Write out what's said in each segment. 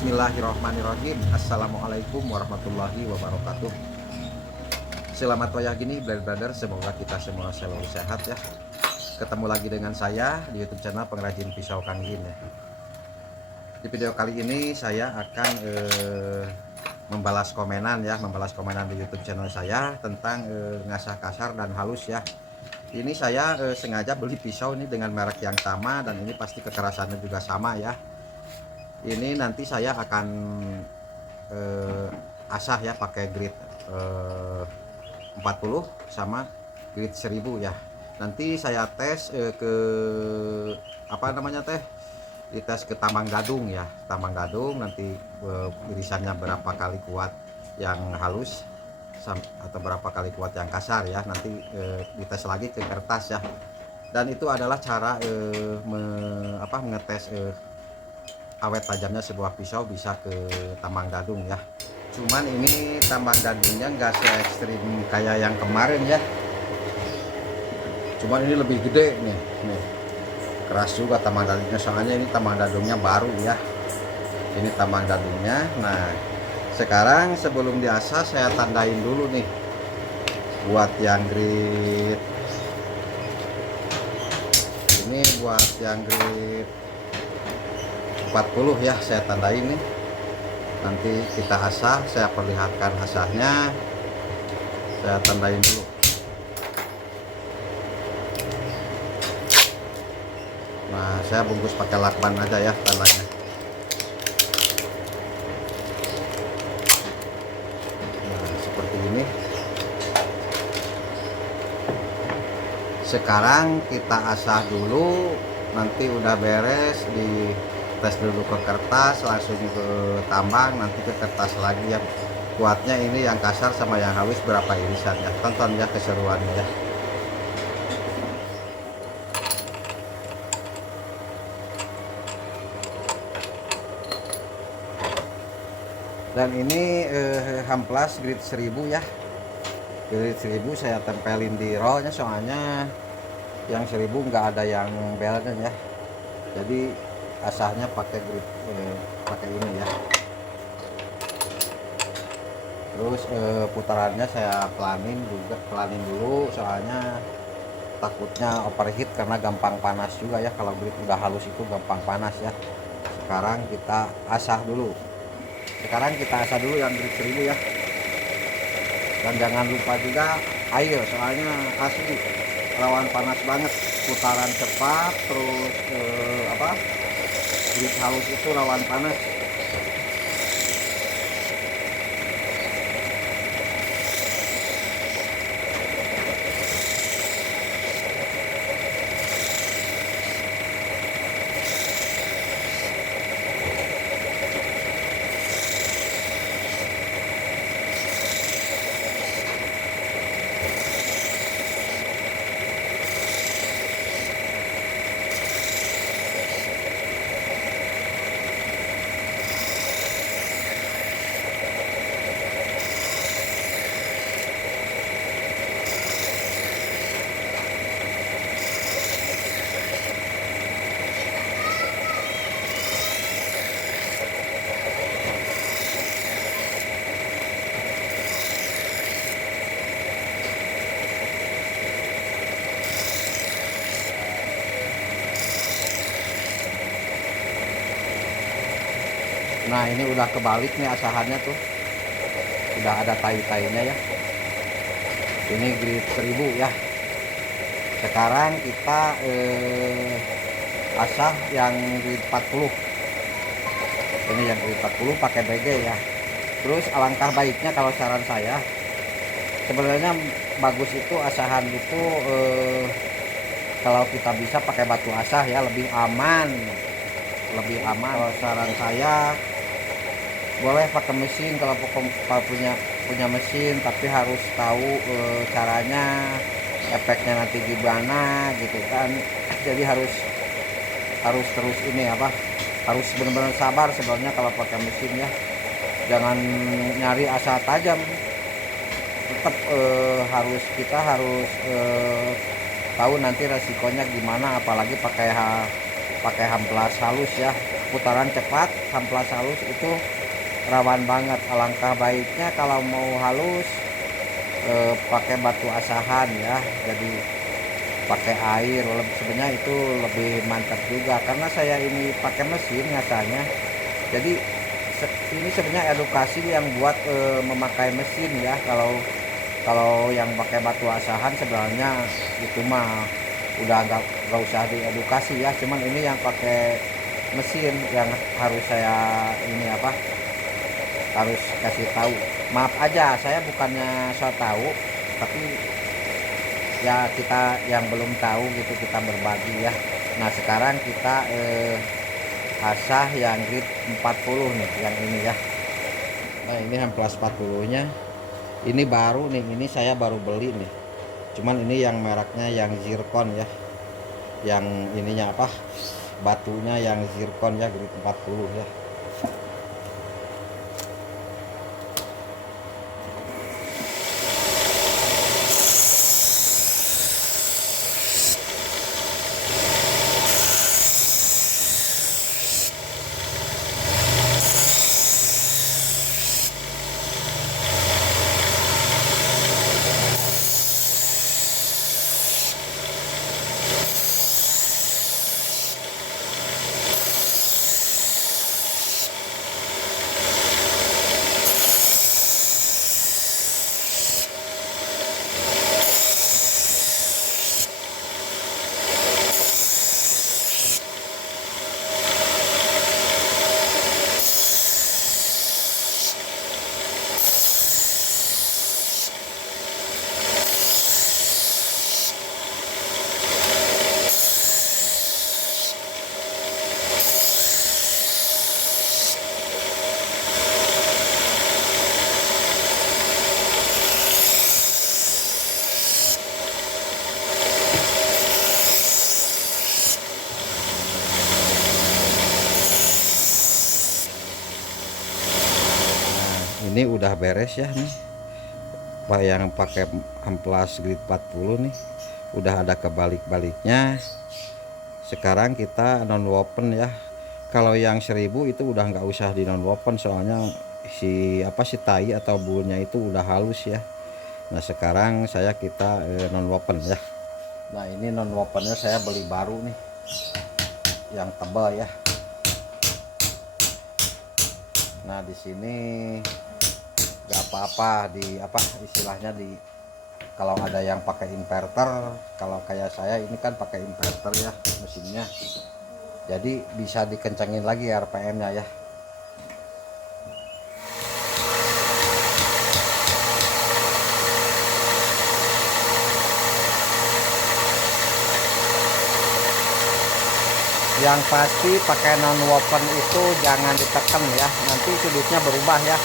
Bismillahirrahmanirrahim. Assalamualaikum warahmatullahi wabarakatuh. Selamat wayah gini brother, semoga kita semua selalu sehat ya. Ketemu lagi dengan saya di YouTube channel pengrajin pisau Kang Gin ya. Di video kali ini saya akan membalas komenan di YouTube channel saya tentang ngasah kasar dan halus ya. Ini saya sengaja beli pisau ini dengan merek yang sama dan ini pasti kekerasannya juga sama ya. Ini nanti saya akan asah ya pakai grit 40 sama grit 1000 ya. Nanti saya tes ke apa namanya dites ke tambang gadung ya, tambang gadung nanti irisannya berapa kali kuat yang halus atau berapa kali kuat yang kasar ya, nanti dites lagi ke kertas ya. Dan itu adalah cara mengetes awet tajamnya sebuah pisau bisa ke tambang gadung ya. Cuman ini tambang gadungnya nggak se ekstrim kayak yang kemarin ya, cuman ini lebih gede nih, keras juga tambang gadungnya, soalnya ini tambang gadungnya baru ya, ini tambang gadungnya. Nah sekarang sebelum diasah saya tandain dulu nih buat yang grit ini, buat yang grit 40 ya, saya tandain nih. Nanti kita asah, saya perlihatkan asahnya, saya tandain dulu. Nah saya bungkus pakai lakban aja ya tandanya. Nah seperti ini. Sekarang kita asah dulu, nanti udah beres di tes dulu ke kertas, langsung ke tambang, nanti ke kertas lagi ya. Kuatnya ini yang kasar sama yang halus berapa irisan ya, tonton ya keseruannya ya. Dan ini hamplas grit 1000 ya, grit 1000 saya tempelin di rollnya, soalnya yang 1000 nggak ada yang belnya ya, jadi asahnya pakai grit pakai ini ya. Terus putarannya saya pelanin dulu, soalnya takutnya overheat karena gampang panas juga ya, kalau grit udah halus itu gampang panas ya. Sekarang kita asah dulu yang grit 1000 ya. Dan jangan lupa juga air, soalnya asli rawan panas banget, putaran cepat terus grit halus itu rawan panas. Nah ini udah kebalik nih asahannya tuh, udah ada tai-tainya ya. Ini grit 1000 ya. Sekarang kita asah yang grit 40. Ini yang grit 40 pakai BG ya. Terus alangkah baiknya kalau saran saya, sebenarnya bagus itu asahan itu kalau kita bisa pakai batu asah ya, lebih aman. Kalau saran saya boleh pakai mesin kalau punya mesin, tapi harus tahu caranya, efeknya nanti gimana gitu kan. Jadi harus terus ini harus benar-benar sabar sebenarnya kalau pakai mesin ya. Jangan nyari asal tajam, tetap kita harus tahu nanti resikonya gimana, apalagi pakai hamplas halus ya. putaran cepat, amplas halus itu rawan banget. Alangkah baiknya kalau mau halus pakai batu asahan ya, jadi pakai air. Sebenarnya itu lebih mantap juga, karena saya ini pakai mesin ngasahnya. Jadi ini sebenarnya edukasi yang buat memakai mesin ya. Kalau yang pakai batu asahan sebenarnya itu mah udah nggak usah diedukasi ya. Cuman ini yang pakai mesin yang harus saya ini apa, harus kasih tahu. Maaf aja, saya bukannya so tahu, tapi ya kita yang belum tahu gitu kita berbagi ya. Nah sekarang kita asah yang grid 40 nih, yang ini ya. Nah ini amplas 40 nya ini baru nih, ini saya baru beli nih. Cuman ini yang mereknya yang zircon ya, yang ininya apa, batunya yang zircon ya, grid 40 ya. Ini udah beres ya nih, Pak, yang pakai amplas grid 40 nih udah ada kebalik-baliknya. Sekarang kita non woven ya. Kalau yang 1000 itu udah nggak usah di non woven, soalnya si tai atau bulunya itu udah halus ya. Nah sekarang kita non woven ya. Nah ini non wovennya saya beli baru nih, yang tebal ya. Nah di sini nggak apa-apa di istilahnya di, kalau ada yang pakai inverter, kalau kayak saya ini kan pakai inverter ya mesinnya, jadi bisa dikencangin lagi RPM-nya ya. Yang pasti pakai non woven itu jangan ditekan ya, nanti sudutnya berubah ya.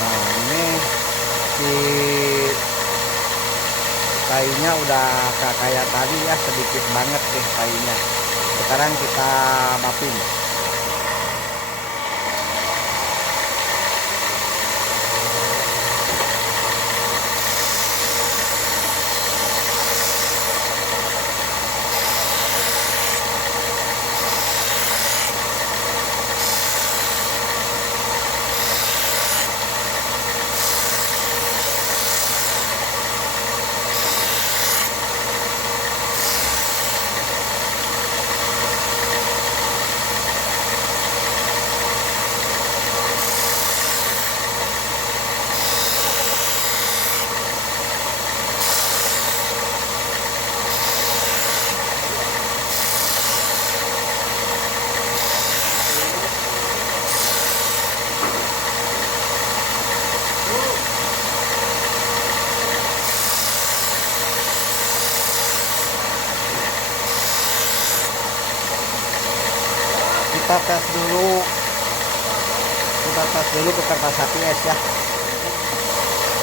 Nah ini si kayunya udah kayak tadi ya, sedikit banget deh kayunya. Sekarang kita mapping. Kita tes dulu ke kertas HPS ya.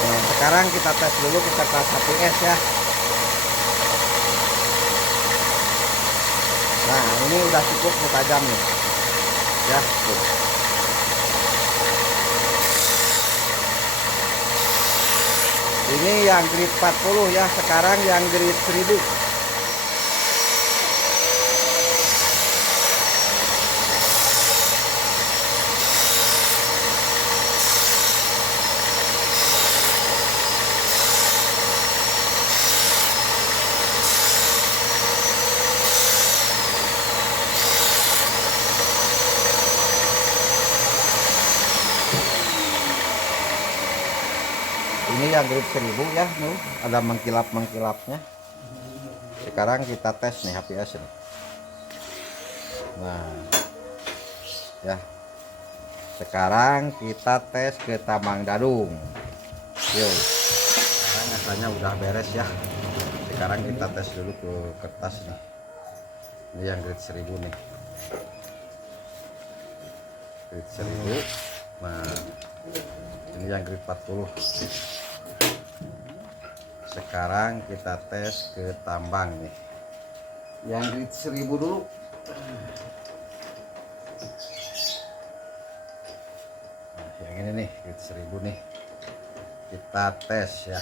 Nah, sekarang kita tes dulu ke kertas HPS ya. Ini udah cukup tajam nih ya tuh. Ini yang grid 40 ya, sekarang yang grid 1000. Ini yang grid 1000 ya, nih ada mengkilap-mengkilapnya. Sekarang kita tes nih HPS nih. Nah ya, sekarang kita tes ke tambang dadung. Yuk, sekarang asalnya udah beres ya. Sekarang kita tes dulu ke kertas nih. Ini yang grid 1000 nih, grid 1000. Nah ini yang grid 40. Sekarang kita tes ke tambang nih, yang grid 1000 dulu. Nah, yang ini nih grid 1000 nih, kita tes ya.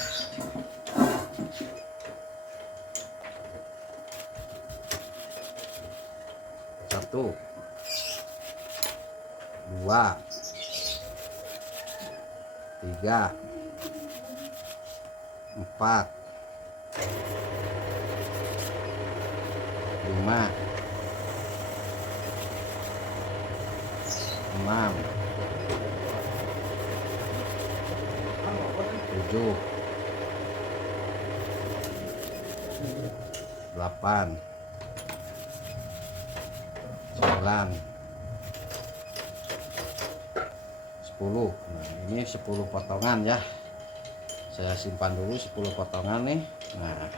Satu, dua, tiga, empat, lima, enam, tujuh, delapan, 9, 10. Nah, ini 10 potongan ya. Saya simpan dulu 10 potongan nih. Nah,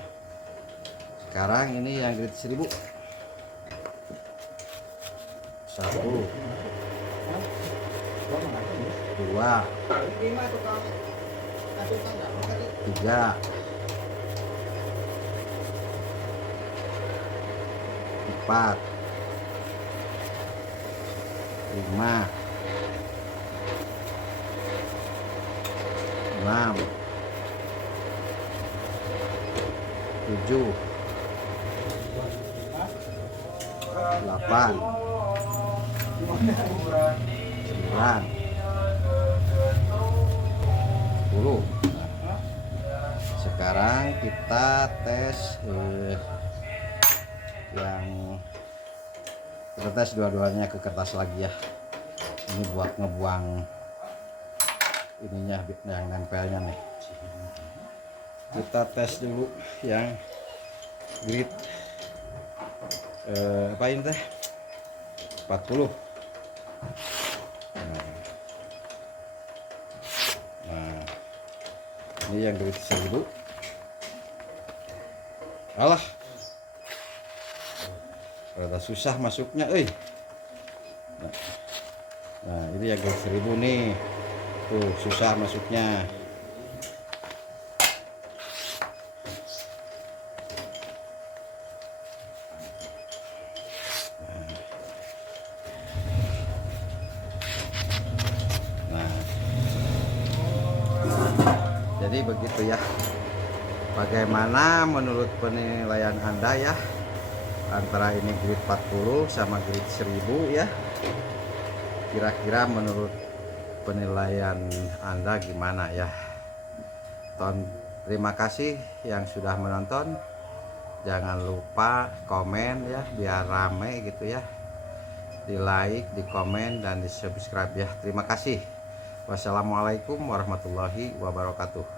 sekarang ini yang grid 1000. 1, 2, 3, 4, 5, 6, 7, 8, 9, 10. Sekarang kita tes kita tes dua-duanya ke kertas lagi ya. Ini buat ngebuang ininya yang nempelnya nih. Kita tes dulu yang grid apa ini teh 40. Nah ini yang grid 1000. Alah, rada susah masuknya, nah ini yang grid 1000 nih, tuh susah masuknya. Jadi begitu ya. Bagaimana menurut penilaian Anda ya, antara ini grid 40 sama grid 1000 ya? Kira-kira menurut penilaian Anda gimana ya? Terima kasih yang sudah menonton. Jangan lupa komen ya, biar rame gitu ya. Di like, di komen, dan di subscribe ya. Terima kasih. Wassalamualaikum warahmatullahi wabarakatuh.